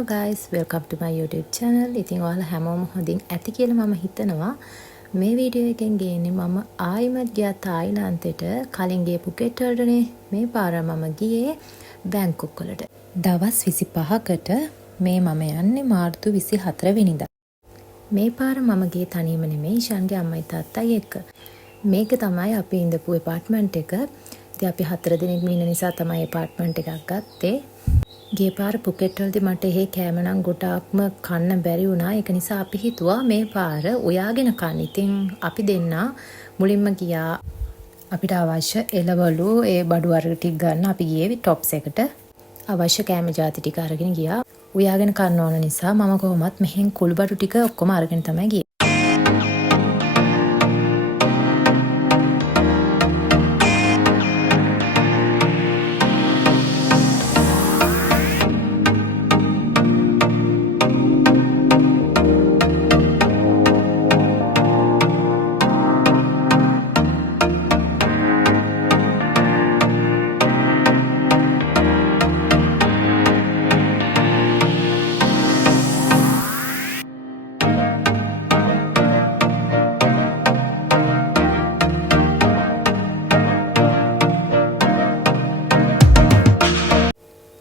Hello guys, welcome to my YouTube channel. ඉතින් ඔයාලා හැමෝම හොඳින් ඇති කියලා මම හිතනවා. මේ වීඩියෝ එකෙන් ගේන්නේ මම ආයිමත් ගියා තායිලන්තෙට. කලින් ගිය පුකෙට් වලටනේ. මේ පාර මම ගියේ බැංකොක් වලට. දවස් 25කට මේ මම යන්නේ මාර්තු 24 වෙනිදා. මේ පාර මම ගියේ තනියම නෙමෙයි ඊෂාන්ගේ අම්මයි තාත්තයි එක්ක. මේක තමයි අපි ඉඳපු ඇපාර්ට්මන්ට් එක. ඉතින් අපි 4 දිනක් ඉන්න නිසා තමයි ඇපාර්ට්මන්ට් එකක් ගත්තේ. ගිය පාර පුකෙට් වලදී මට එහෙ කෑම නම් ගොඩාක්ම කන්න බැරි වුණා. ඒක නිසා අපි හිතුවා මේ පාර උයාගෙන කන්න. ඉතින් අපි දෙන්න මුලින්ම ගියා අපිට අවශ්‍ය එළවලු ඒ බඩු වර්ග ටික ගන්න. අපි ගියේ টොප්ස් එකට. අවශ්‍ය කෑම ಜಾති ටික අරගෙන ගියා. උයාගෙන කන්න ඕන නිසා මම කොහොමත් මෙහෙන් කුළු බඩු ටික ඔක්කොම අරගෙන තමයි ගියේ.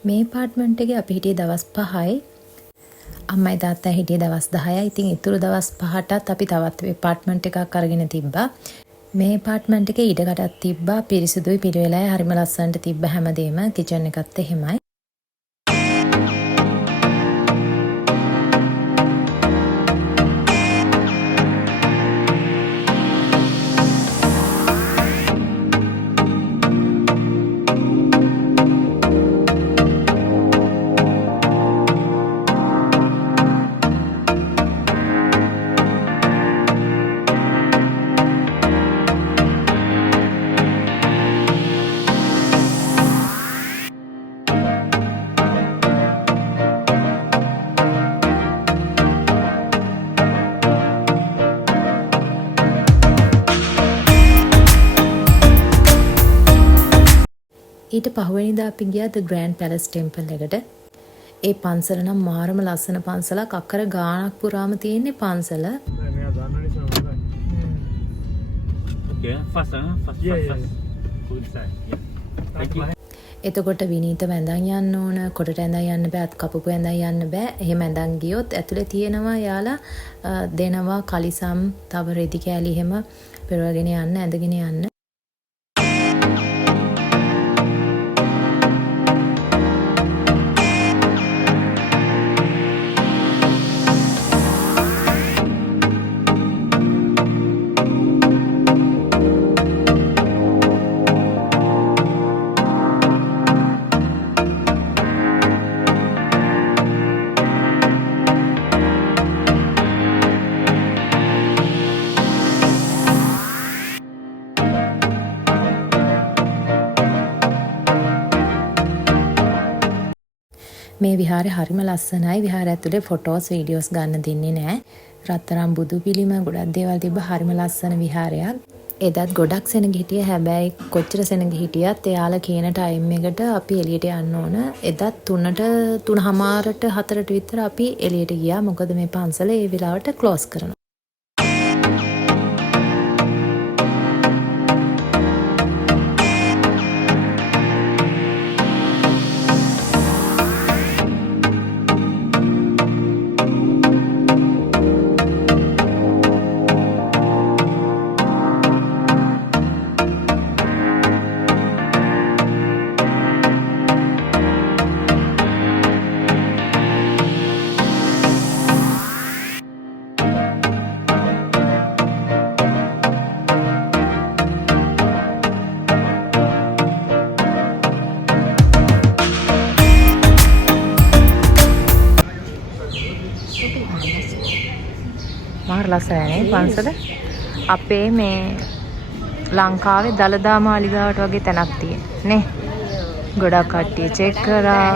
මේ ඇපාර්ට්මන්ට් එකේ අපි හිටියේ දවස් 5යි. අම්මයි තාත්තයි හිටියේ දවස් 10යි. ඉතින් ඊතුරු දවස් 5ටත් අපි තවත් ඇපාර්ට්මන්ට් එකක් අරගෙන තිබ්බා. මේ ඇපාර්ට්මන්ට් එකේ ඉඩකඩක් තිබ්බා. පිරිසිදුයි පිළිවෙලයි හරිම ලස්සනට තිබ්බ හැමදේම. කිචන් එකත් එහෙමයි. ඊට පහුවෙනිදා අපි ගියා The Grand Palace Temple එකට. ඒ පන්සල නම් මාරම ලස්සන පන්සලක්. අක්කර ගානක් පුරාම තියෙන්නේ පන්සල. එතකොට විනීත වැඳන් යන්න ඕන. කොටට ඇඳන් යන්න බෑ. අත් කපපු ඇඳන් යන්න බෑ. එහෙම ඇඳන් ගියොත් ඇතුලේ තියෙනවා යාලා දෙනවා කලිසම් තව රෙදි කෑලි එහෙම පෙරවගෙන යන්න ඇඳගෙන යන්න. මේ විහාරේ හරිම ලස්සනයි. විහාරය ඇතුලේ ෆොටෝස් වීඩියෝස් ගන්න දෙන්නේ නැහැ. රත්තරන් බුදු පිළිම ගොඩක් දේවල් තිබ්බ හරිම ලස්සන විහාරයක්. එදත් ගොඩක් සෙනග හිටිය. හැබැයි කොච්චර සෙනග හිටියත් එයාලා කියන ටයිම් එකට අපි එළියට යන්න ඕන. එදත් 3:00ට 4ට විතර අපි එළියට ගියා. මොකද මේ පන්සල ඒ වෙලාවට ක්ලෝස් කරනවා. මාර ලස්සනයි පන්සල. අපේ මේ ලංකාවේ දලදා මාලිගාවට වගේ තැනක් තියෙන නේ. ගොඩක් කට්ටිය චෙක් කරා.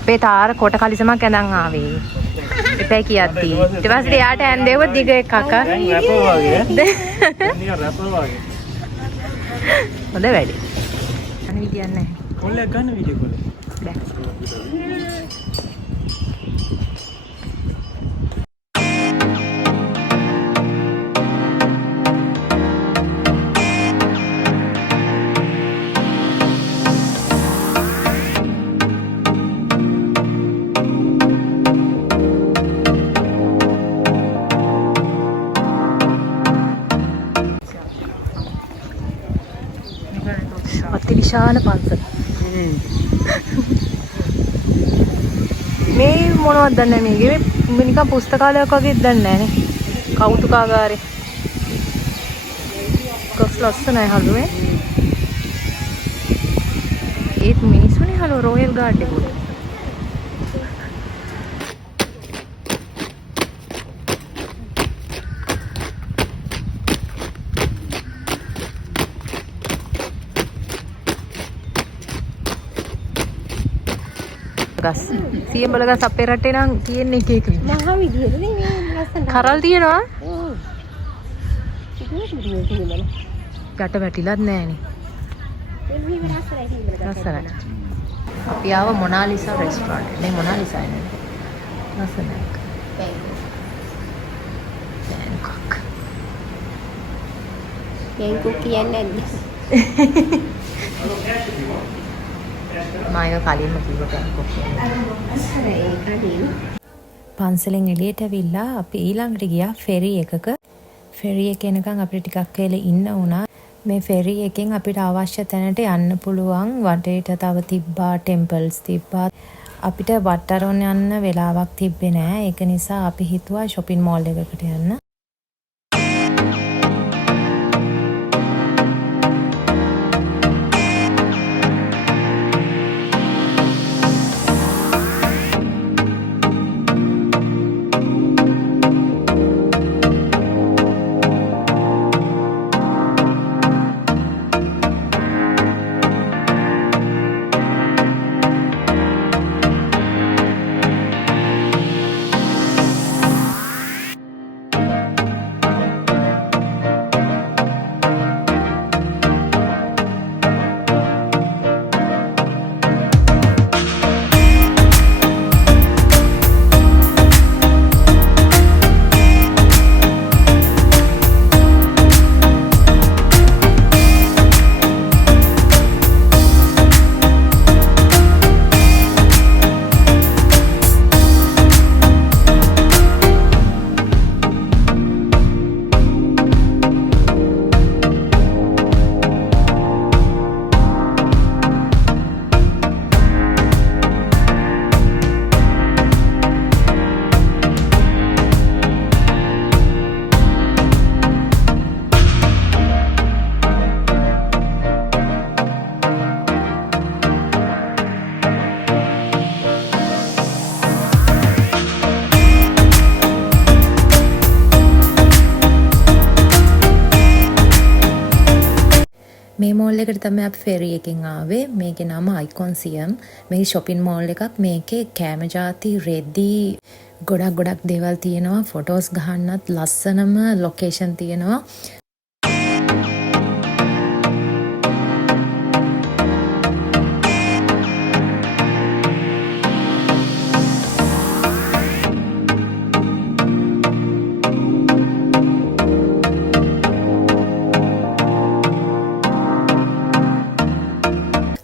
අපේ තාර කොට කලිසමක් ඇඳන් ආවේ. එපැයි කියද්දී. ඊට පස්සේ එයාට ඇඳෙව දිග එකක් අක්කා. රැපර් වගේ. නිකන් රැපර් වගේ. හොඳ වැඩි. අනේ විදියක් නැහැ. කොල්ලයක් ගන්න වීඩියෝ කොල්ල. බෑ. අතිවිශාල පන්සල. මේ මොනවද දන්නේ මේකේ මේ නිකන් පුස්තකාලයක් වගේ දන්නේ නැහනේ. කෞතුකාගාරේ. කොස් ලස්සනයි හලුවේ. ඒත් මිනිස්සුනේ හලුව රොයල් ගාඩ් එක උඩ. ගස් සියඹල ගස් අපේ රටේ නම් තියෙන එක එක විදිහ. මහා විදියට නේ මේ ලස්සන. කරල් තියෙනවා. ඔව්. ගැට වැටිලත් නෑනේ. මේ ලස්සනයි. අපි ආව මොනාලිසා රෙස්ටෝරන්ට්. නේ මොනාලිසා නේ. ලස්සනයි. බැංකොක්. බැංකොක් කියන්නේ නැද්ද? මායක කලින්ම කිව්ව බැංකොක් කියන්නේ. පන්සලෙන් එළියට ඇවිල්ලා අපි ඊළඟට ගියා ෆෙරි එකක. ෆෙරි එක එනකන් අපිට ටිකක් වෙල ඉන්න වුණා. මේ ෆෙරි එකෙන් අපිට අවශ්‍ය තැනට යන්න පුළුවන්. වටේට තව තිබ්බා ටෙම්පල්ස් තිබ්බා. අපිට වටරොන් යන්න වෙලාවක් තිබ්බේ නෑ. ඒක නිසා අපි හිතුවා shopping mall එකකට යන්න. මේ මෝල් එකට තමයි අපි ෆෙරි එකෙන් ආවේ. මේකේ නම අයිකොන්සියම්. මේ shopping mall එකක්. මේකේ කෑම ಜಾති රෙදි ගොඩක් දේවල් තියෙනවා. ෆොටෝස් ගහන්නත් ලස්සනම ලොකේෂන් තියෙනවා.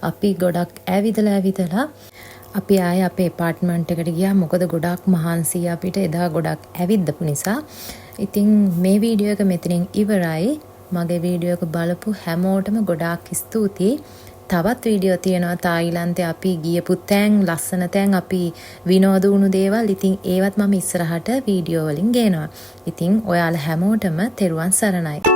අපි ගොඩක් ඇවිදලා අපි ආයේ අපේ ඇපාර්ට්මන්ට් එකට ගියා. මොකද ගොඩක් මහන්සි අපිට එදා ගොඩක් ඇවිද්දපු නිසා. ඉතින් මේ වීඩියෝ එක මෙතනින් ඉවරයි. මගේ වීඩියෝ එක බලපු හැමෝටම ගොඩාක් ස්තුතියි. තවත් වීඩියෝ තියෙනවා තායිලන්තේ අපි ගියපු තැන්, ලස්සන තැන්, අපි විනෝද වුණු දේවල්. ඉතින් ඒවත් මම ඉස්සරහට වීඩියෝ වලින් ගේනවා. ඉතින් ඔයාලා හැමෝටම තෙරුවන් සරණයි.